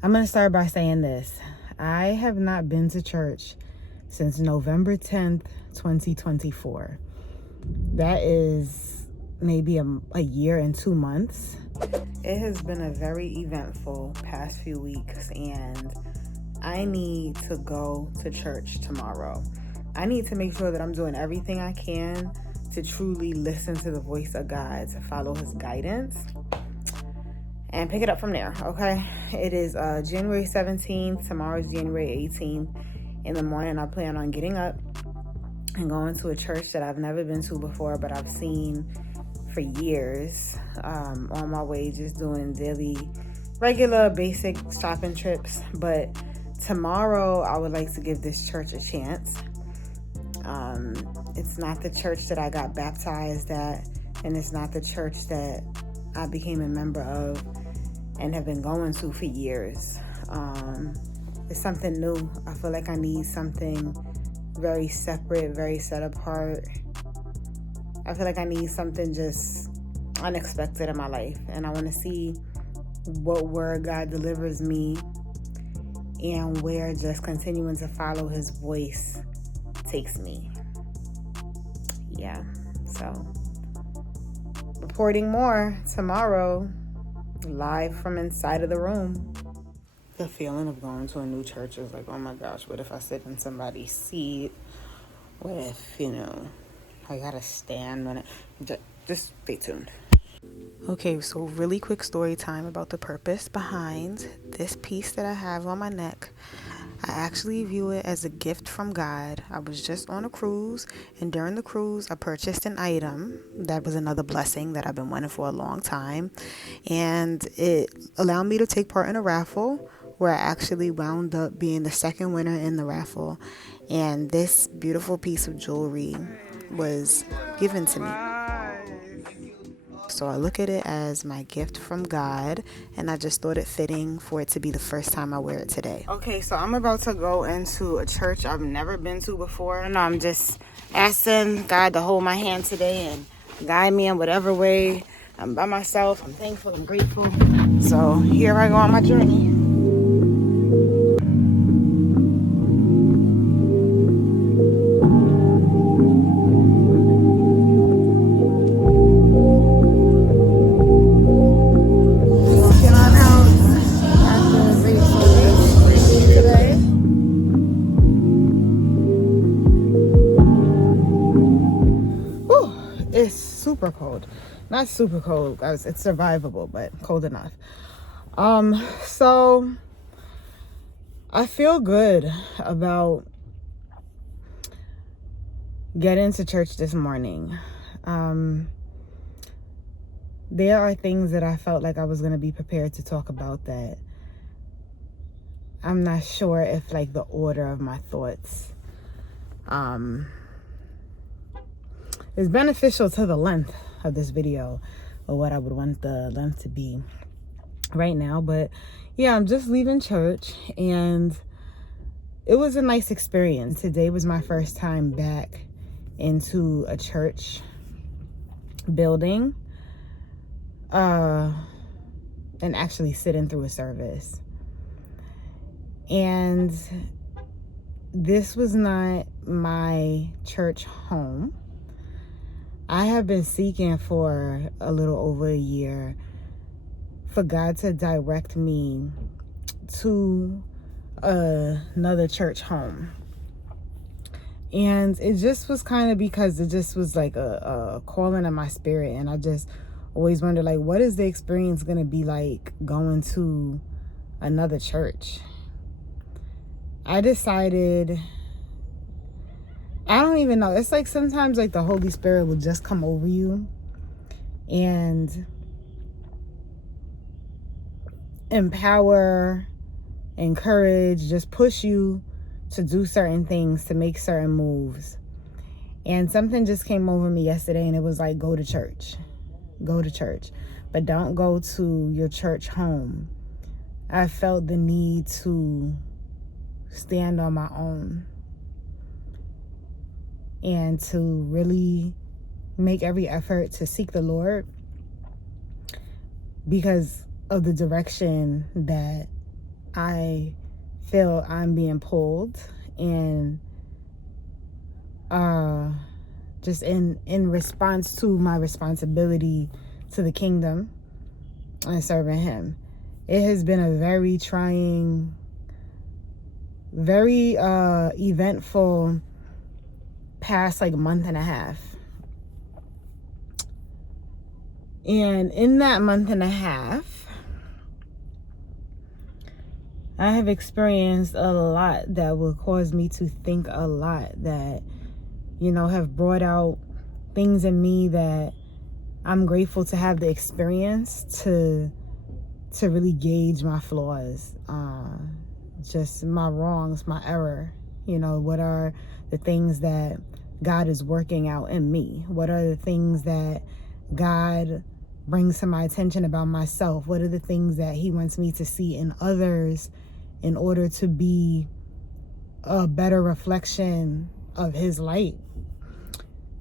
I'm going to start by saying this. I have not been to church since November 10th, 2024. That is maybe a year and 2 months. It has been a very eventful past few weeks, and I need to go to church tomorrow. I need to make sure that I'm doing everything I can to truly listen to the voice of God, to follow his guidance, and pick it up from there, okay? It is January 17th. Tomorrow's January 18th. In the morning, I plan on getting up and going to a church that I've never been to before, but I've seen for years, on my way, just doing daily, regular, basic shopping trips. But tomorrow, I would like to give this church a chance. It's not the church that I got baptized at, and it's not the church that I became a member of and have been going to for years. It's something new. I feel like I need something very separate, very set apart. I feel like I need something just unexpected in my life, and I want to see what word God delivers me and where just continuing to follow his voice takes me. Yeah, so reporting more tomorrow, live from inside of the room. The feeling of going to a new church is like, oh my gosh, what if I sit in somebody's seat? What if, I gotta stand on it? Just stay tuned. Okay, so really quick story time about the purpose behind this piece that I have on my neck. I actually view it as a gift from God. I was just on a cruise, and during the cruise, I purchased an item that was another blessing that I've been wanting for a long time, and it allowed me to take part in a raffle where I actually wound up being the second winner in the raffle, and this beautiful piece of jewelry was given to me. So I look at it as my gift from God, and I just thought it fitting for it to be the first time I wear it today. Okay, so I'm about to go into a church I've never been to before, and I'm just asking God to hold my hand today and guide me in whatever way. I'm by myself. I'm thankful. I'm grateful. So here I go on my journey. It's super cold. Not super cold, guys. It's survivable, but cold enough. So I feel good about getting to church this morning. There are things that I felt like I was going to be prepared to talk about that I'm not sure if like the order of my thoughts is beneficial to the length of this video or what I would want the length to be right now. But yeah, I'm just leaving church, and it was a nice experience. Today was my first time back into a church building and actually sitting through a service. And this was not my church home. I have been seeking for a little over a year for God to direct me to another church home. And it just was kind of because it just was like a calling in my spirit. And I just always wondered, like, what is the experience going to be like going to another church? I decided, I don't even know. It's like sometimes like the Holy Spirit will just come over you and empower, encourage, just push you to do certain things, to make certain moves. And something just came over me yesterday, and it was like, go to church. Go to church. But don't go to your church home. I felt the need to stand on my own and to really make every effort to seek the Lord because of the direction that I feel I'm being pulled, and just in response to my responsibility to the kingdom and serving him. It has been a very trying, very eventful past like month and a half. And in that month and a half, I have experienced a lot that will cause me to think a lot, that, you know, have brought out things in me that I'm grateful to have the experience to really gauge my flaws, just my wrongs, my error. You know, what are the things that God is working out in me? What are the things that God brings to my attention about myself? What are the things that he wants me to see in others in order to be a better reflection of his light?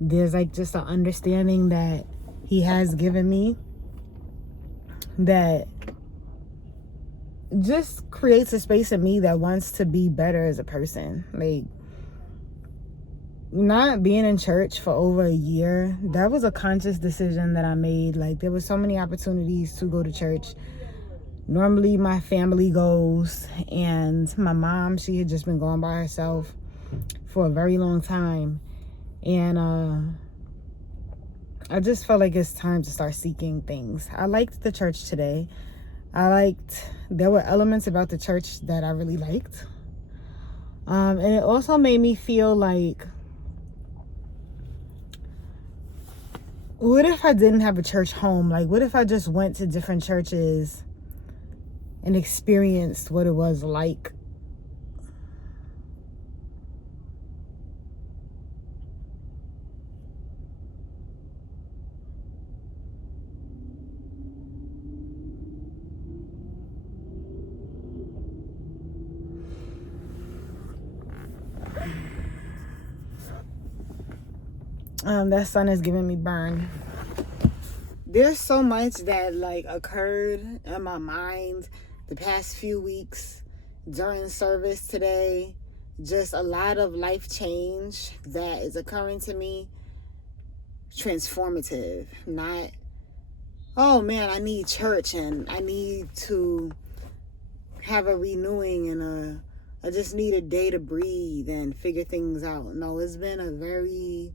There's like just an understanding that he has given me that just creates a space in me that wants to be better as a person. Like, not being in church for over a year, that was a conscious decision that I made. Like, there were so many opportunities to go to church. Normally my family goes, and my mom, she had just been going by herself for a very long time, and I just felt like it's time to start seeking things. I liked the church today. There were elements about the church that I really liked, and it also made me feel like, what if I didn't have a church home? Like, what if I just went to different churches and experienced what it was like? That sun is giving me burn. There's so much that like occurred in my mind the past few weeks during service today. Just a lot of life change that is occurring to me. Transformative. Not, oh man, I need church and I need to have a renewing and I just need a day to breathe and figure things out. No, it's been a very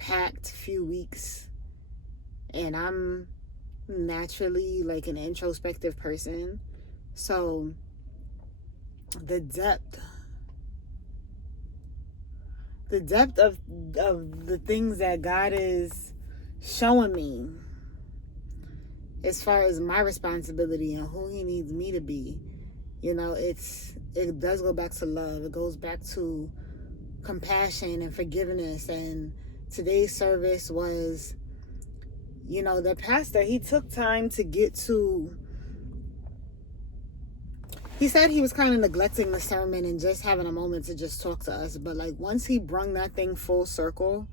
packed few weeks, and I'm naturally like an introspective person, so the depth of the things that God is showing me as far as my responsibility and who he needs me to be, you know, it does go back to love. It goes back to compassion and forgiveness. And today's service was, you know, the pastor, he took time to get to, he said he was kind of neglecting the sermon and just having a moment to just talk to us. But like, once he brung that thing full circle,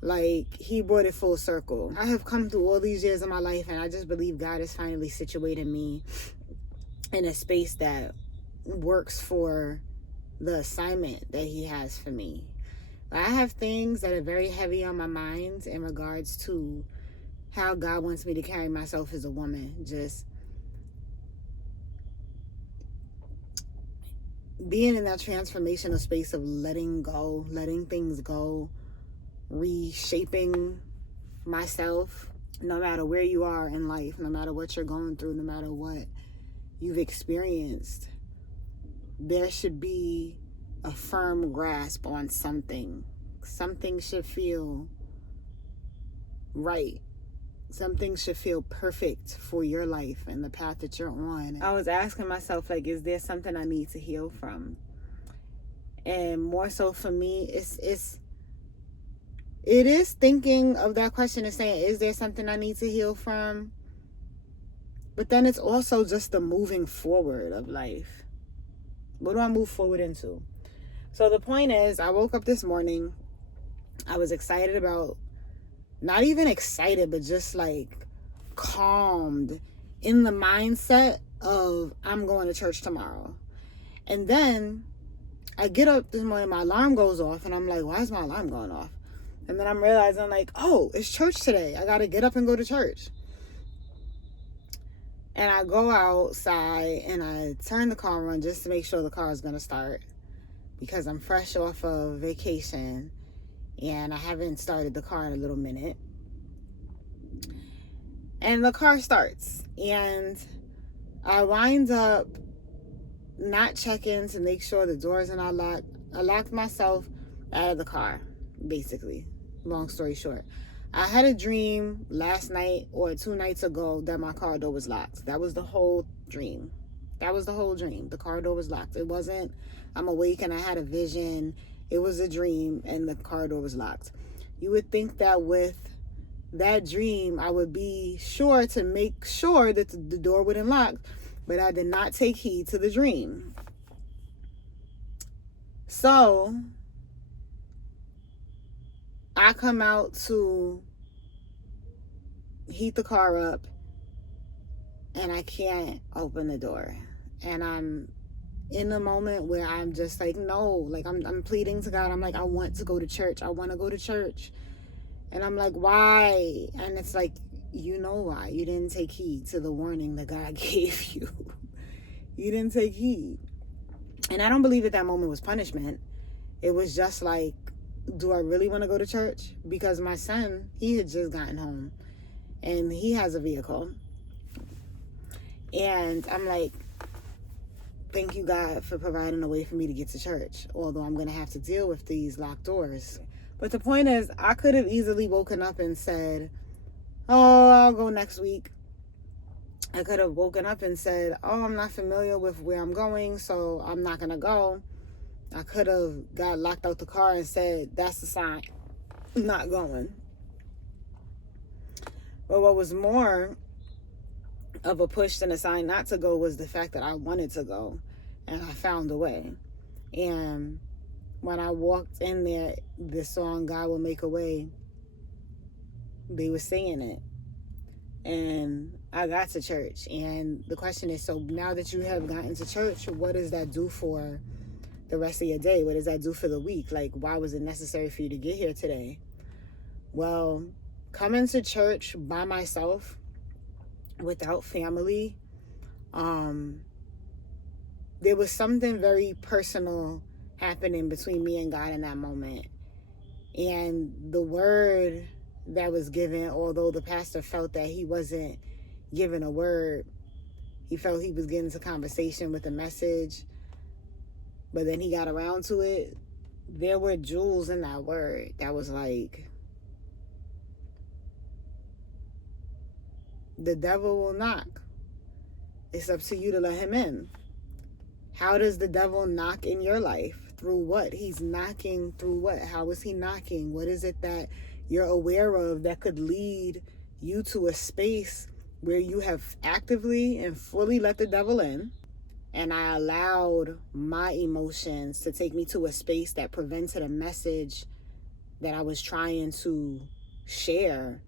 like, he brought it full circle. I have come through all these years of my life, and I just believe God is finally situating me in a space that works for the assignment that he has for me. I have things that are very heavy on my mind in regards to how God wants me to carry myself as a woman. Just being in that transformational space of letting go, letting things go, reshaping myself. No matter where you are in life, no matter what you're going through, no matter what you've experienced, there should be a firm grasp on something. Something should feel right. Something should feel perfect for your life and the path that you're on. I was asking myself, like, is there something I need to heal from? And more so for me, it is thinking of that question and saying, is there something I need to heal from? But then it's also just the moving forward of life. What do I move forward into? So the point is, I woke up this morning. I was excited about, not even excited, but just like calmed in the mindset of I'm going to church tomorrow. And then I get up this morning, my alarm goes off, and I'm like, why is my alarm going off? And then I'm realizing, like, oh, it's church today. I got to get up and go to church. And I go outside and I turn the car on just to make sure the car is going to start, because I'm fresh off of vacation and I haven't started the car in a little minute. And the car starts, and I wind up not checking to make sure the doors are not locked. I locked myself out of the car, basically. Long story short, I had a dream last night or 2 nights ago that my car door was locked. That was the whole dream. The car door was locked. It wasn't, I'm awake and I had a vision. It was a dream and the car door was locked. You would think that with that dream, I would be sure to make sure that the door wouldn't lock, but I did not take heed to the dream. So I come out to heat the car up and I can't open the door. And I'm in a moment where I'm just like, no, like I'm pleading to God. I'm like, I want to go to church. I want to go to church. And I'm like, why? And it's like, you know why. You didn't take heed to the warning that God gave you. You didn't take heed. And I don't believe that moment was punishment. It was just like, do I really want to go to church? Because my son, he had just gotten home and he has a vehicle. And I'm like, thank you, God, for providing a way for me to get to church, although I'm going to have to deal with these locked doors. But the point is, I could have easily woken up and said, oh, I'll go next week. I could have woken up and said, oh, I'm not familiar with where I'm going, so I'm not going to go. I could have got locked out the car and said, that's the sign, I'm not going. But what was more of a push than a sign not to go was the fact that I wanted to go, and I found a way. And when I walked in there, the song God Will Make a Way, they were singing it. And I got to church. And the question is, so now that you have gotten to church, what does that do for the rest of your day? What does that do for the week? Like, why was it necessary for you to get here today? Well, coming to church by myself, without family, there was something very personal happening between me and God in that moment. And the word that was given, although the pastor felt that he wasn't given a word, he felt he was getting into conversation with a message, but then he got around to it. There were jewels in that word that was like, the devil will knock. It's up to you to let him in. How does the devil knock in your life? Through what? He's knocking through what? How is he knocking? What is it that you're aware of that could lead you to a space where you have actively and fully let the devil in? And I allowed my emotions to take me to a space that prevented a message that I was trying to share.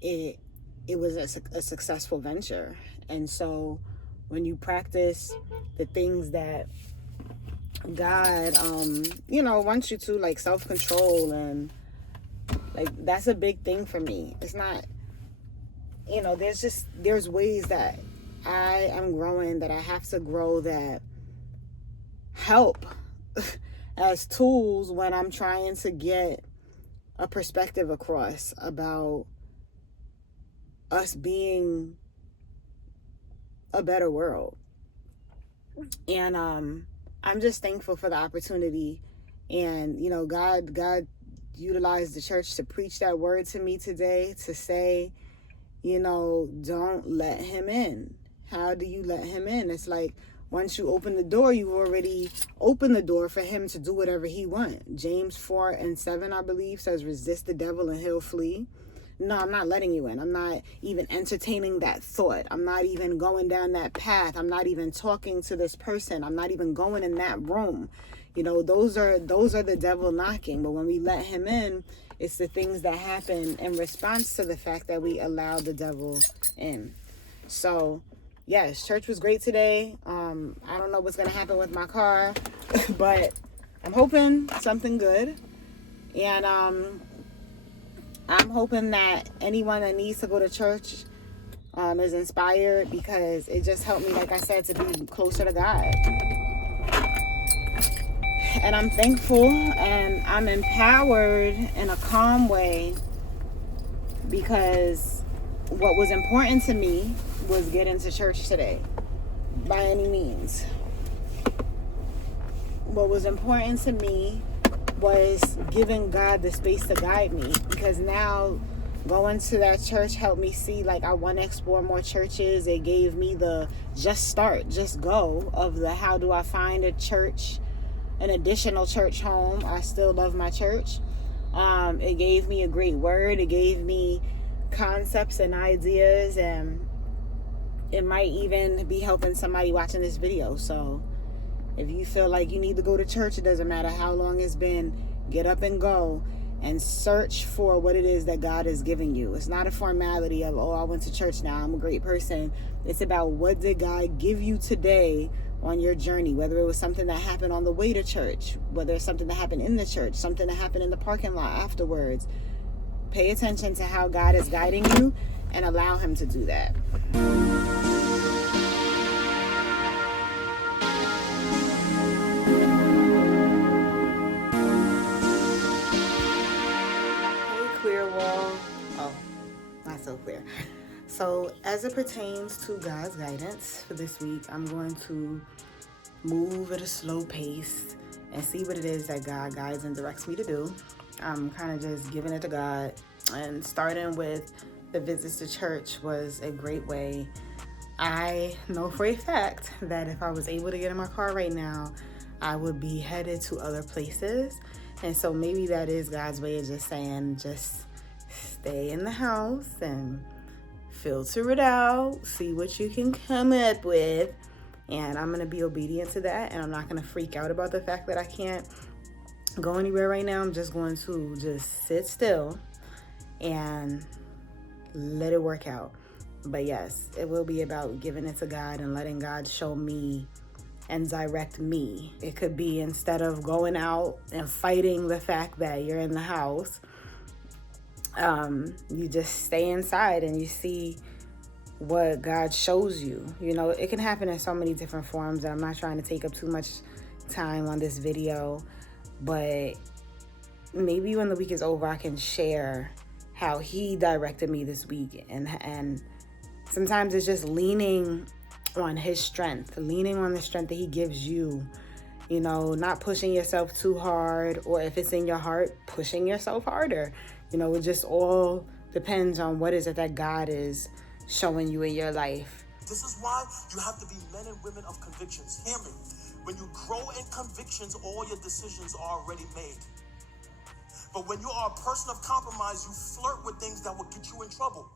It was a successful venture. And so when you practice the things that God, wants you to, like self-control, and like, that's a big thing for me. It's not, there's ways that I am growing, that I have to grow, that help as tools when I'm trying to get a perspective across about us being a better world. And I'm just thankful for the opportunity. And God utilized the church to preach that word to me today, to say, don't let him in. How do you let him in? It's like, once you open the door, you've already opened the door for him to do whatever he wants. James 4:7, I believe, says, resist the devil and he'll flee. No, I'm not letting you in. I'm not even entertaining that thought. I'm not even going down that path. I'm not even talking to this person. I'm not even going in that room. Those are the devil knocking. But when we let him in, it's the things that happen in response to the fact that we allow the devil in. So yes, church was great today. I don't know what's going to happen with my car, but I'm hoping something good. And I'm hoping that anyone that needs to go to church is inspired, because it just helped me, like I said, to be closer to God. And I'm thankful and I'm empowered in a calm way, because what was important to me was getting to church today by any means. What was important to me was giving God the space to guide me, because now going to that church helped me see, like, I want to explore more churches. It gave me the just go of the how do I find a church, an additional church home. I still love my church. It gave me a great word. It gave me concepts and ideas, and it might even be helping somebody watching this video. So if you feel like you need to go to church, it doesn't matter how long it's been, get up and go and search for what it is that God is giving you. It's not a formality of, oh, I went to church now, I'm a great person. It's about, what did God give you today on your journey, whether it was something that happened on the way to church, whether it's something that happened in the church, something that happened in the parking lot afterwards. Pay attention to how God is guiding you and allow him to do that. So clear. So as it pertains to God's guidance for this week, I'm going to move at a slow pace and see what it is that God guides and directs me to do. I'm kind of just giving it to God, and starting with the visits to church was a great way. I know for a fact that if I was able to get in my car right now, I would be headed to other places. And so maybe that is God's way of just saying, just stay in the house and filter it out, see what you can come up with. And I'm going to be obedient to that. And I'm not going to freak out about the fact that I can't go anywhere right now. I'm just going to just sit still and let it work out. But yes, it will be about giving it to God and letting God show me and direct me. It could be, instead of going out and fighting the fact that you're in the house, you just stay inside and you see what God shows you. You know, it can happen in so many different forms, and I'm not trying to take up too much time on this video, but maybe when the week is over, I can share how he directed me this week. And sometimes it's just leaning on his strength, leaning on the strength that he gives you. You know, not pushing yourself too hard, or if it's in your heart, pushing yourself harder. You know, it just all depends on what is it that God is showing you in your life. This is why you have to be men and women of convictions. Hear me. When you grow in convictions, all your decisions are already made. But when you are a person of compromise, you flirt with things that will get you in trouble.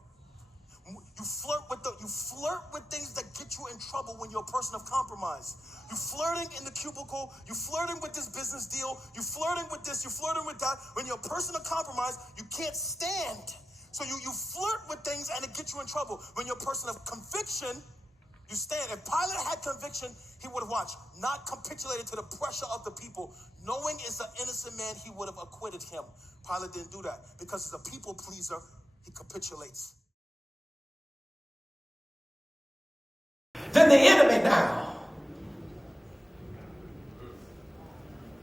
You flirt with things that get you in trouble when you're a person of compromise. You're flirting in the cubicle. You're flirting with this business deal. You're flirting with this. You're flirting with that. When you're a person of compromise, you can't stand. So you flirt with things and it gets you in trouble. When you're a person of conviction, you stand. If Pilate had conviction, he would have watched, not capitulated to the pressure of the people. Knowing it's an innocent man, he would have acquitted him. Pilate didn't do that because he's a people pleaser. He capitulates. Then the enemy now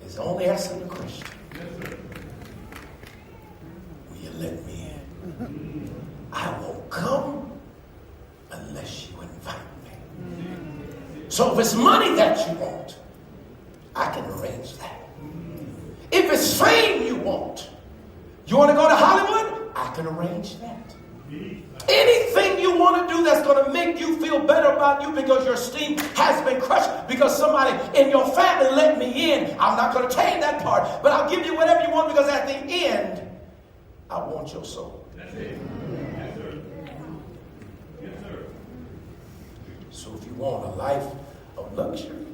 is only asking the question, will you let me in? I won't come unless you invite me. So if it's money that you want, I can arrange that. If it's fame you want to go to Hollywood? I can arrange that. Anything you want to do that's going to make you feel better about you because your esteem has been crushed because somebody in your family let me in. I'm not going to tell you that part, but I'll give you whatever you want because at the end, I want your soul. That's it. Yes, sir. Yes, sir. So if you want a life of luxury,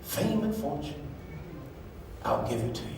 fame and fortune, I'll give it to you.